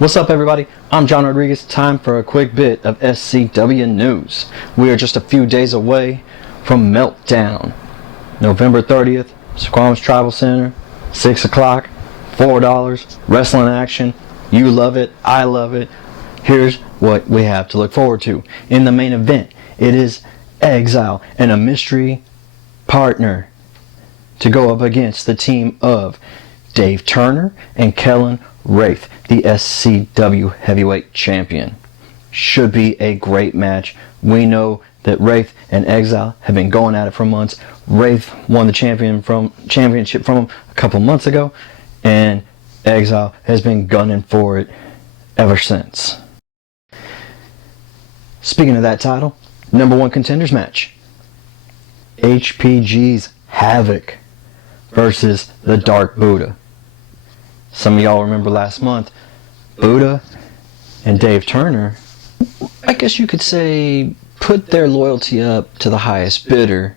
What's up, everybody? I'm John Rodriguez. Time for a quick bit of SCW News. We are just a few days away from Meltdown. November 30th, Suquamish Tribal Center, 6 o'clock, $4, wrestling action. You love it, I love it. Here's what we have to look forward to. In the main event, it is Exile and a mystery partner to go up against the team of Dave Turner and Kellen Wraith, the SCW Heavyweight Champion. Should be a great match. We know that Wraith and Exile have been going at it for months. Wraith won the championship from him a couple months ago, and Exile has been gunning for it ever since. Speaking of that title, number one contenders match. HPG's Havoc versus the Dark Buddha. Some of y'all remember last month, Buddha and Dave Turner, I guess you could say, put their loyalty up to the highest bidder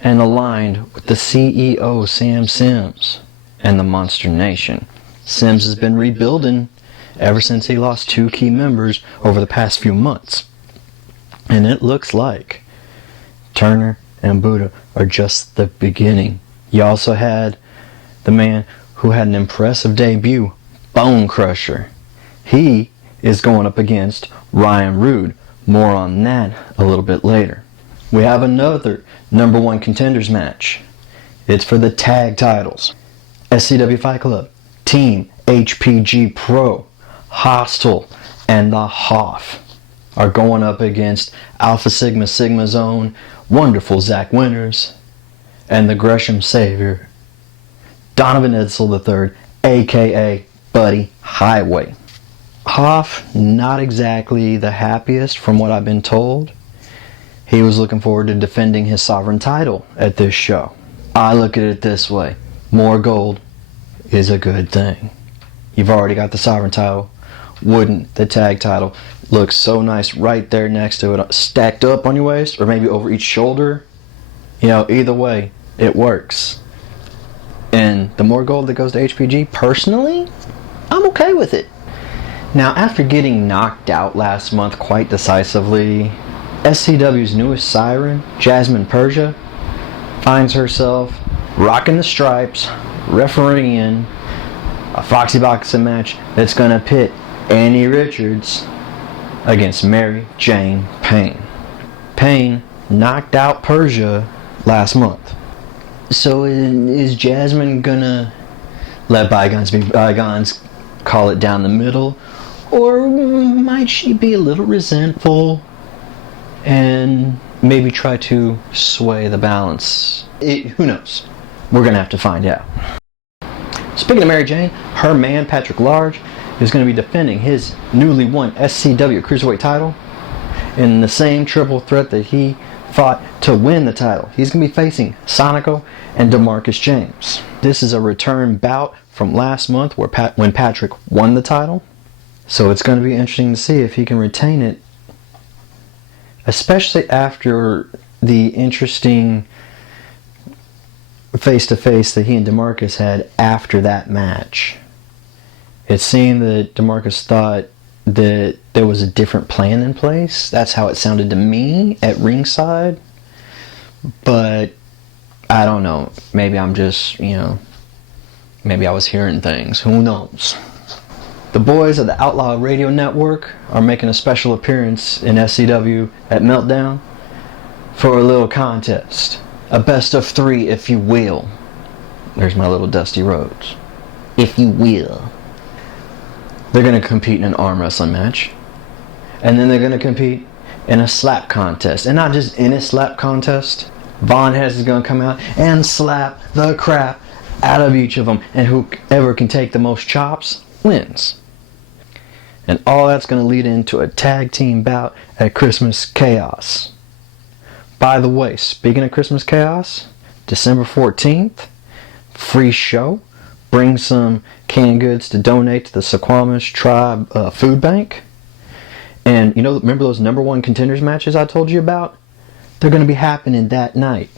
and aligned with the CEO Sam Sims and the Monster Nation. Sims has been rebuilding ever since he lost two key members over the past few months. And it looks like Turner and Buddha are just the beginning. You also had the man who had an impressive debut, Bone Crusher. He is going up against Ryan Rude. More on that a little bit later. We have another number one contenders match. It's for the tag titles. SCW Fight Club, Team HPG Pro, Hostile, and the Hoff are going up against Alpha Sigma Sigma Zone, Wonderful Zach Winters, and the Gresham Savior, Donovan Edsel III, aka Buddy Highway. Hoff, not exactly the happiest from what I've been told. He was looking forward to defending his sovereign title at this show. I look at it this way. More gold is a good thing. You've already got the sovereign title. Wouldn't the tag title look so nice right there next to it, stacked up on your waist, or maybe over each shoulder? You know, either way, it works. And the more gold that goes to HPG, personally, I'm okay with it. Now, after getting knocked out last month quite decisively, SCW's newest siren, Jasmine Persia, finds herself rocking the stripes, refereeing a Foxy boxing match that's going to pit Annie Richards against Mary Jane Payne. Payne knocked out Persia last month. So is Jasmine gonna let bygones be bygones, call it down the middle, or might she be a little resentful and maybe try to sway the balance? Who knows? We're gonna have to find out. Speaking of Mary Jane, her man Patrick Large is going to be defending his newly won SCW Cruiserweight title in the same triple threat that he fought to win the title. He's going to be facing Sonico and DeMarcus James. This is a return bout from last month when Patrick won the title. So it's going to be interesting to see if he can retain it, especially after the interesting face-to-face that he and DeMarcus had after that match. It seemed that DeMarcus thought that there was a different plan in place. That's how it sounded to me at ringside. But I don't know. Maybe I'm just, maybe I was hearing things. Who knows? The boys of the Outlaw Radio Network are making a special appearance in SCW at Meltdown for a little contest. A best of three, if you will. There's my little Dusty Rhodes. If you will. They're going to compete in an arm wrestling match. And then they're going to compete in a slap contest. And not just in a slap contest. Von Hess is going to come out and slap the crap out of each of them. And whoever can take the most chops wins. And all that's going to lead into a tag team bout at Christmas Chaos. By the way, speaking of Christmas Chaos, December 14th, free show. Bring some canned goods to donate to the Suquamish Tribe Food Bank. And remember those number one contenders matches I told you about? They're going to be happening that night.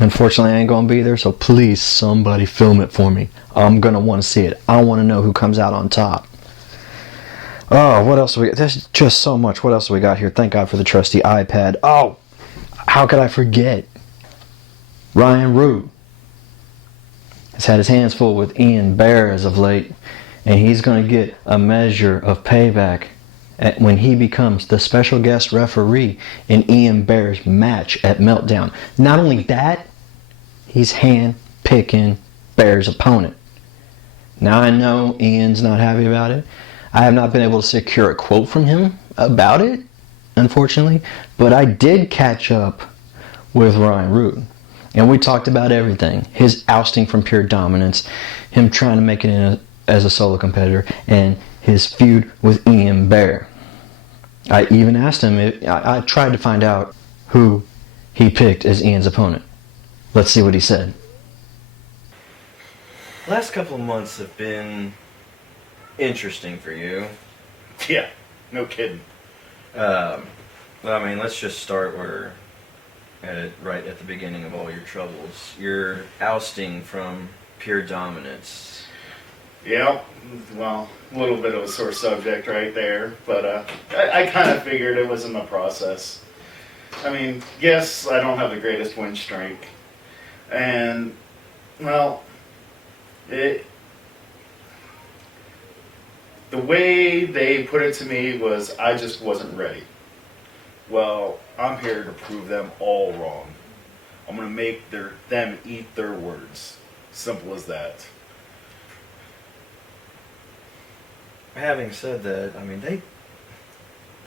Unfortunately, I ain't going to be there, so please, somebody film it for me. I'm going to want to see it. I want to know who comes out on top. Oh, what else do we got? There's just so much. What else do we got here? Thank God for the trusty iPad. Oh, how could I forget? Ryan Root has had his hands full with Ian Bear as of late, and he's going to get a measure of payback when he becomes the special guest referee in Ian Bear's match at Meltdown. Not only that, he's hand-picking Bear's opponent. Now I know Ian's not happy about it. I have not been able to secure a quote from him about it, unfortunately, but I did catch up with Ryan Root. And we talked about everything. His ousting from Pure Dominance, him trying to make it as a solo competitor, and his feud with Ian Bear. I even asked him, I tried to find out who he picked as Ian's opponent. Let's see what he said. Last couple of months have been interesting for you. Yeah, no kidding. Well, I mean, let's just start right at the beginning of all your troubles. Your ousting from Pure Dominance. Yeah, well, a little bit of a sore subject right there, but I kind of figured it was in the process. I mean, yes, I don't have the greatest win streak, and, well, the way they put it to me was I just wasn't ready. Well, I'm here to prove them all wrong. I'm going to make them eat their words. Simple as that. Having said that, I mean, they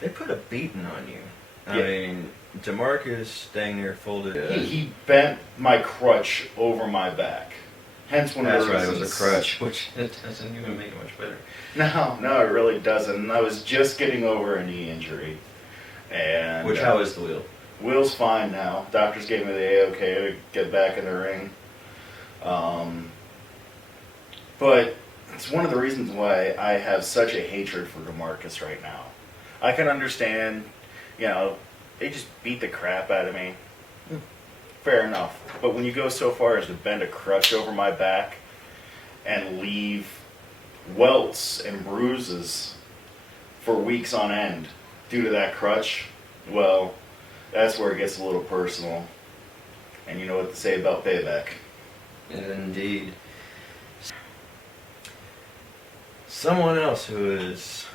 put a beating on you. I mean, DeMarcus dang near folded. He bent my crutch over my back. Hence one of the reasons. It was a crutch, which it doesn't even make it much better. No, it really doesn't. I was just getting over a knee injury. And how is the wheel? Wheel's fine now. Doctors gave me the A-OK to get back in the ring. But it's one of the reasons why I have such a hatred for DeMarcus right now. I can understand, they just beat the crap out of me. Fair enough. But when you go so far as to bend a crutch over my back and leave welts and bruises for weeks on end due to that crutch, well, that's where it gets a little personal. And you know what to say about payback. Indeed. Someone else who has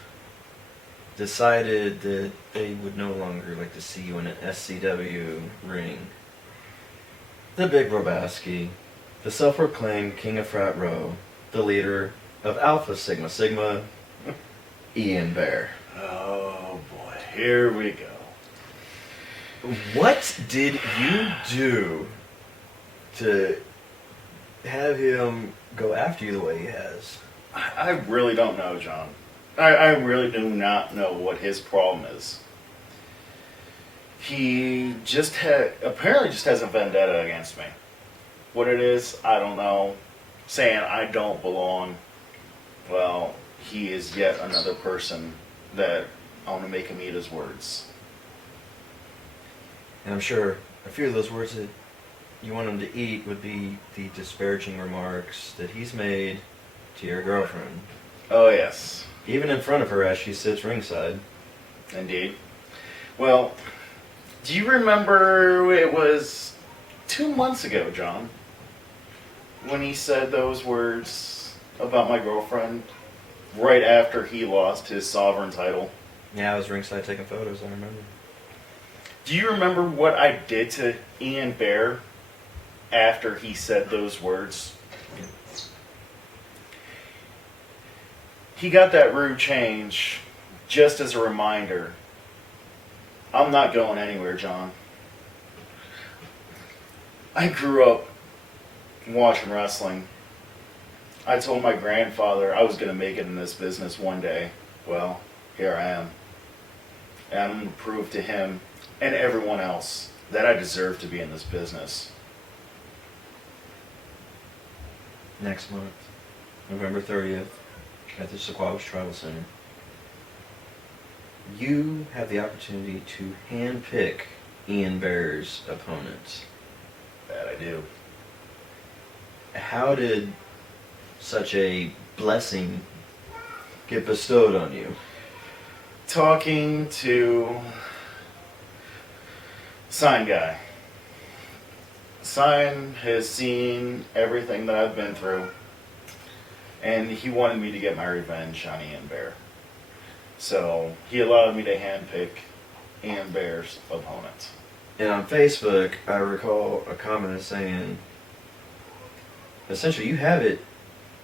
decided that they would no longer like to see you in an SCW ring. The Big Robowski, the self-proclaimed King of Frat Row, the leader of Alpha Sigma Sigma, Ian Bear. Oh boy, here we go. What did you do to have him go after you the way he has? I really don't know, John. I really do not know what his problem is. He apparently just has a vendetta against me. What it is, I don't know. Saying I don't belong. Well, he is yet another person that I want to make him eat his words. And I'm sure a few of those words that you want him to eat would be the disparaging remarks that he's made to your girlfriend. Oh, yes. Even in front of her as she sits ringside. Indeed. Well, do you remember it was 2 months ago, John, when he said those words about my girlfriend right after he lost his Sovereign title? Yeah, I was ringside taking photos, I remember. Do you remember what I did to Ian Bear after he said those words? He got that rude change just as a reminder. I'm not going anywhere, John. I grew up watching wrestling. I told my grandfather I was going to make it in this business one day. Well, here I am. And I'm going to prove to him and everyone else that I deserve to be in this business. Next month, November 30th, at the Suquamish Tribal Center, you have the opportunity to handpick Ian Bear's opponents. That I do. How did such a blessing get bestowed on you? talking to Sign Guy. Sign has seen everything that I've been through, and he wanted me to get my revenge on Ian Bear. So he allowed me to handpick Ian Bear's opponents. And on Facebook, I recall a comment saying, essentially, you have it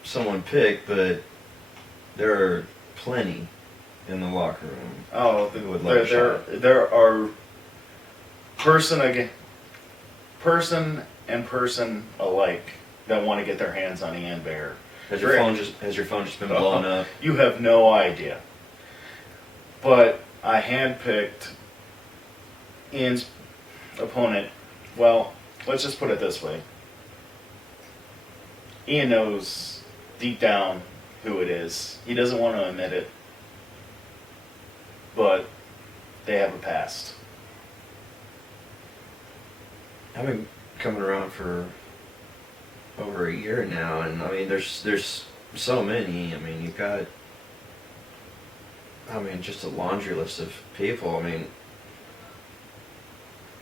someone picked, but there are plenty in the locker room. Oh, who would like a shot. there are person and person alike that want to get their hands on Ian Bear. Has your phone just been blown up? You have no idea. But I handpicked Ian's opponent. Well, let's just put it this way. Ian knows deep down who it is. He doesn't want to admit it. But they have a past. I've been coming around for over a year now, and I mean, there's so many. I mean, you've got, just a laundry list of people. I mean,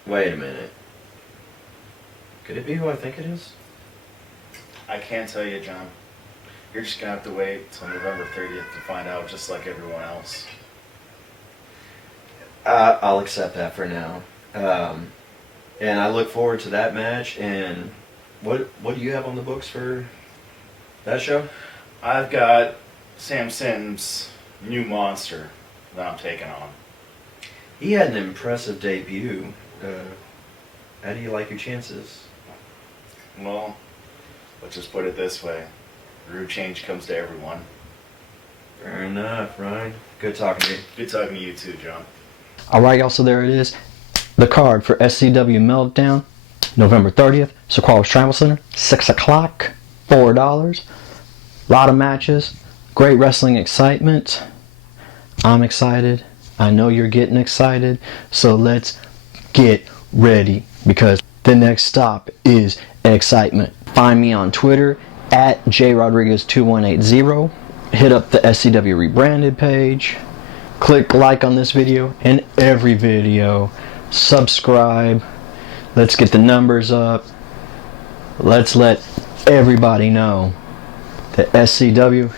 wait a minute. Could it be who I think it is? I can't tell you, John. You're just going to have to wait till November 30th to find out, just like everyone else. I'll accept that for now. And I look forward to that match. And what do you have on the books for that show? I've got Sam Sims' new monster that I'm taking on. He had an impressive debut. How do you like your chances? Well, let's just put it this way. Rude change comes to everyone. Fair enough, Ryan. Good talking to you. Good talking to you too, John. Alright, y'all, so there it is. The card for SCW Meltdown, November 30th, Suquamish Tribal Center, 6 o'clock, $4. Lot of matches, great wrestling excitement. I'm excited. I know you're getting excited. So let's get ready, because the next stop is excitement. Find me on Twitter at jrodriguez2180. Hit up the SCW rebranded page. Click like on this video and every video. Subscribe. Let's get the numbers up. Let's let everybody know that SCW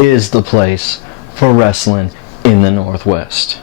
is the place for wrestling in the Northwest.